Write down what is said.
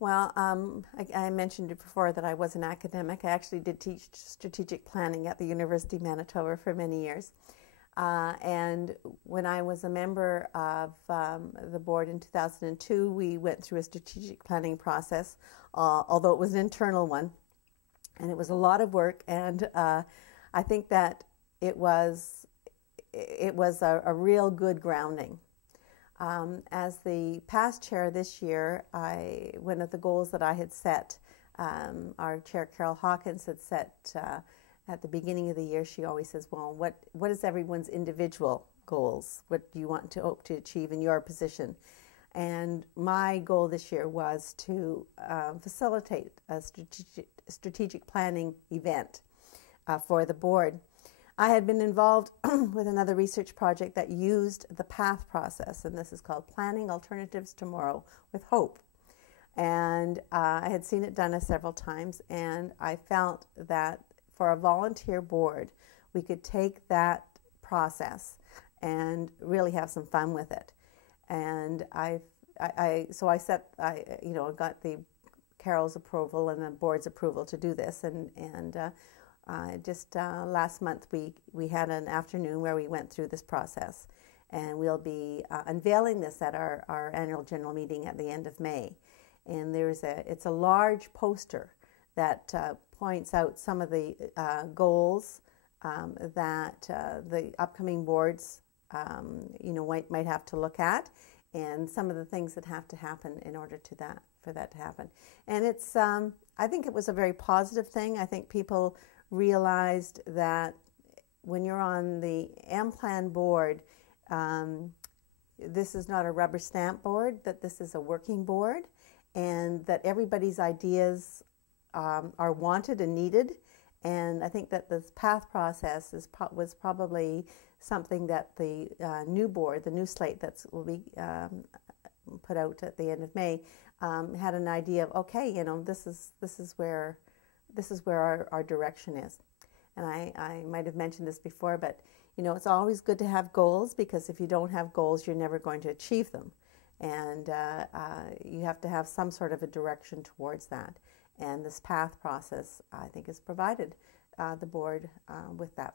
Well, I mentioned it before that I was an academic. I actually did teach strategic planning at the University of Manitoba for many years. And when I was a member of the board in 2002, we went through a strategic planning process, although it was an internal one. And it was a lot of work. And I think that it was a real good grounding. As the past chair this year, one of the goals that I had set, our chair Carol Hawkins had set at the beginning of the year. She always says, well, what is everyone's individual goals? What do you want to hope to achieve in your position? And my goal this year was to facilitate a strategic planning event for the board. I had been involved with another research project that used the PATH process, and this is called Planning Alternatives Tomorrow with Hope. And I had seen it done several times, and I felt that for a volunteer board, we could take that process and really have some fun with it. And I got the Carol's approval and the board's approval to do this, and just last month we had an afternoon where we went through this process, and we'll be unveiling this at our annual general meeting at the end of May. And it's a large poster that points out some of the goals that the upcoming boards might have to look at, and some of the things that have to happen in order for that to happen. And it's I think it was a very positive thing. I think people realized that when you're on the MPLAN board, this is not a rubber stamp board, that this is a working board, and that everybody's ideas are wanted and needed. And I think that this PATH process was probably something that the new board, the new slate that will be put out at the end of May, had an idea of, okay, this is where our direction is. And I might have mentioned this before, but it's always good to have goals, because if you don't have goals, you're never going to achieve them. And you have to have some sort of a direction towards that. And this PATH process, I think, has provided the board with that